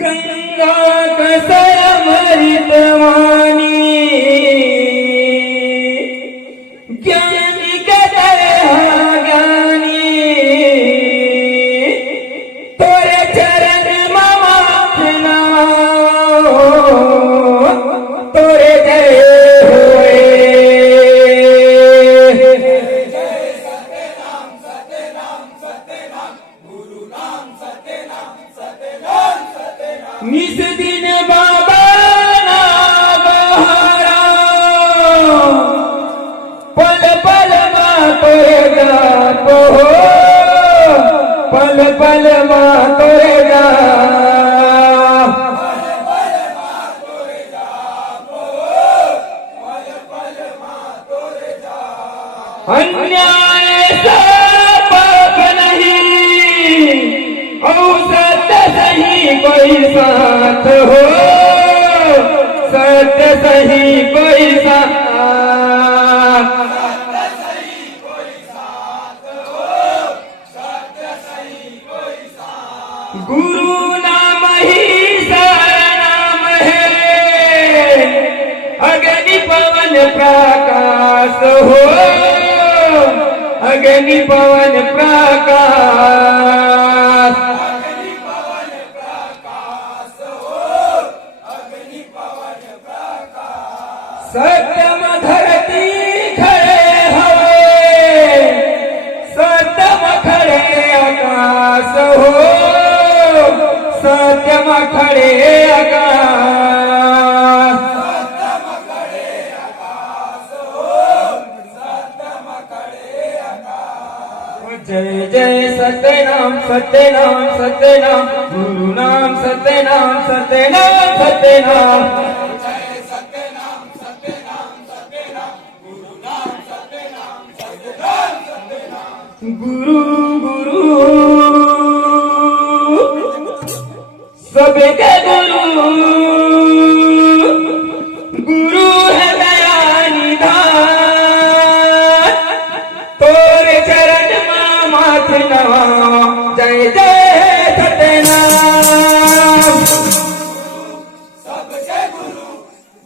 गंगा कसमरित वाणी ज्ञानी कदय ज्ञानी तोरे चरण ममाथ नमाओ तोरे जय होए निस दिन बाबा ना बहारा पल पल माँ तोरे जाप हो पल पल माँ तोरे अन्याय से पाप नहीं औसत सही कोई साथ हो सत्य सही कोई साथ गुरु नाम ही शरणम है अग्नि पवन प्रकाश हो अग्नि पवन प्रकाश सत्यम धरती खड़े हवे सत्यम खड़े आकाश हो सत्यम खड़े आकाश जय जय सत्यनाम सत्यनाम सत्यनाम गुरु नाम सत्यनाम सत्यनाम सत्यनाम गुरु गुरु सबके गुरु गुरु है दया निधान तोरे चरण माथ नवा जय जय सत्यनाम सबके गुरु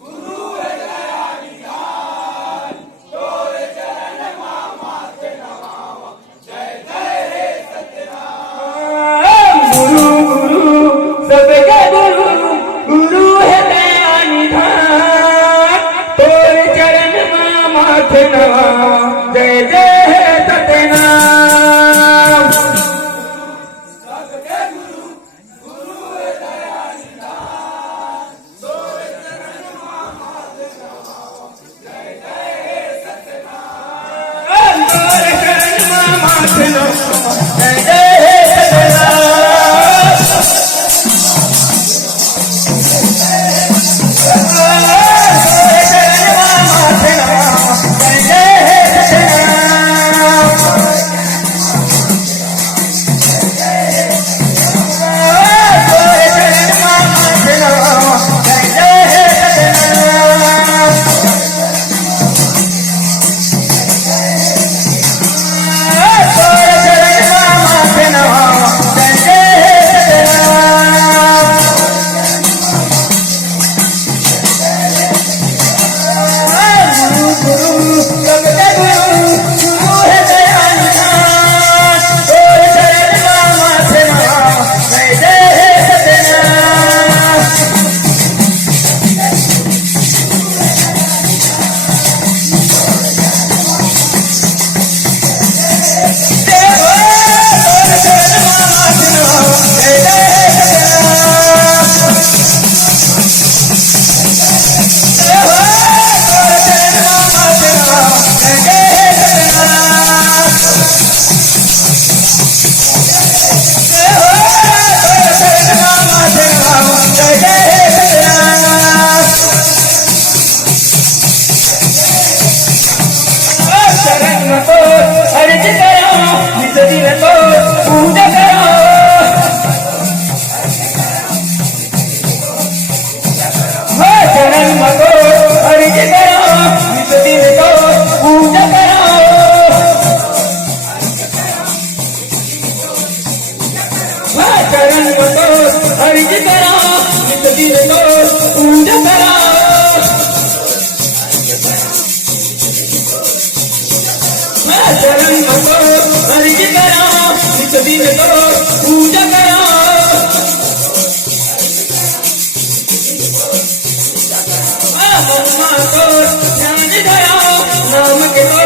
गुरु है दया निधान तोरे चरण माथ नवा गुरु गुरु सबके गुरु गुरु है दया निधान तोरे चरण माथ नवा जय जय सत्यनाम सबके गुरु गुरु है दया निधान तोरे चरण माथ नवा जय जय सत्यनाम तोरे चरण माथ नवा जय जय चरण को अर्ज करा नित दिन को पूजा करा चरण को अर्ज करा नित दिन को पूजा करा मनमा को ध्यान धरा नाम के को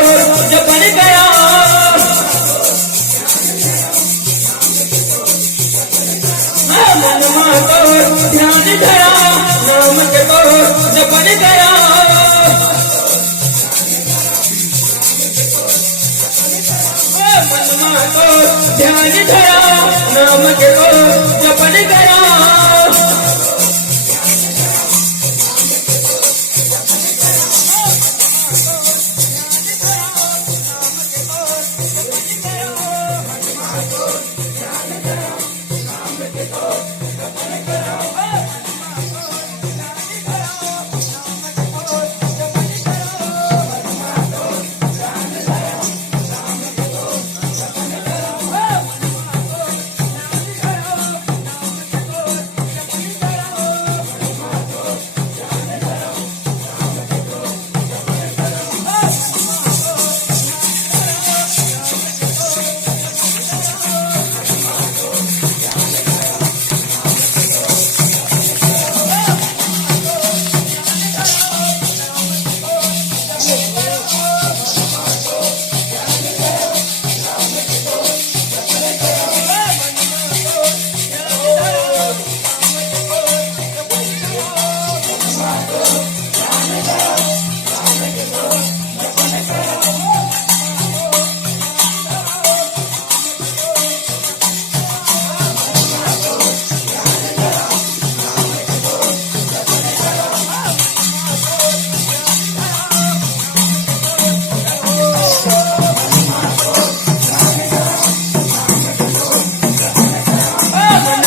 जपन करा मनमा को ध्यान धरा नाम के को जपन करा मनमा को ध्यान धरा नाम के को जपन करा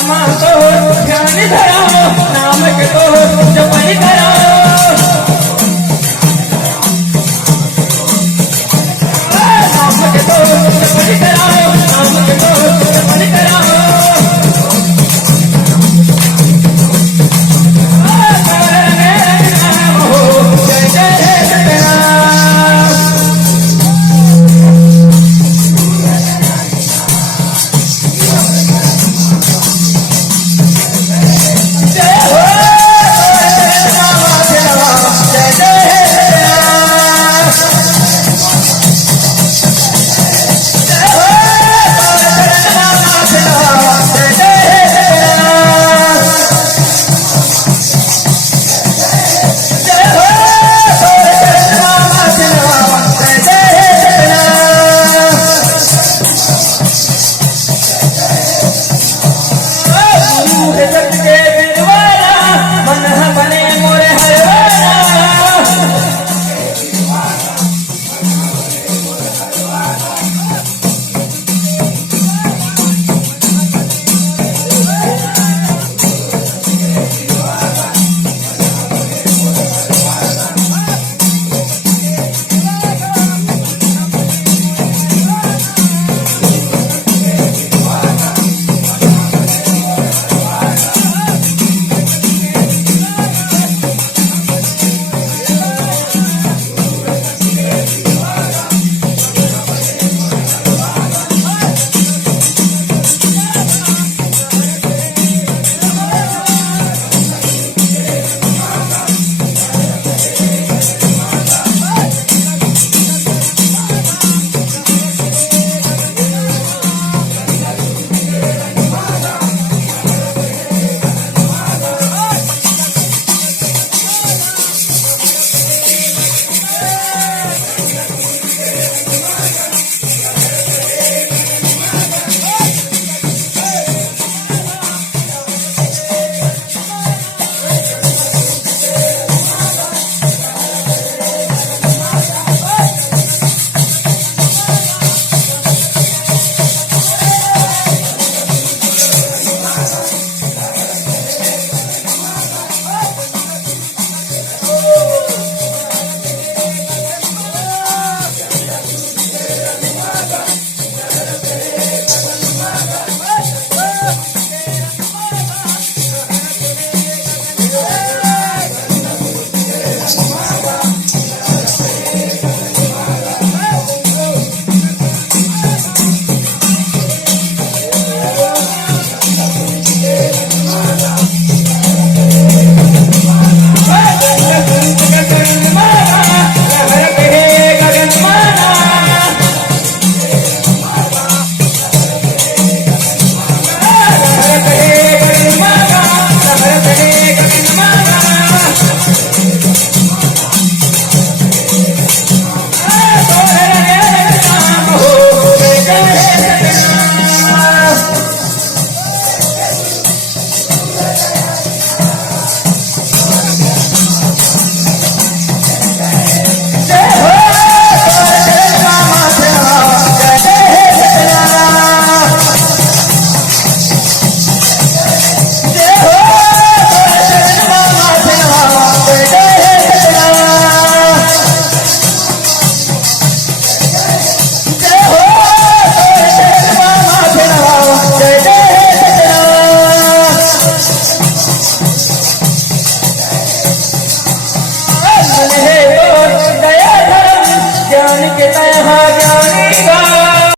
ध्यान धरा नाम के को जपन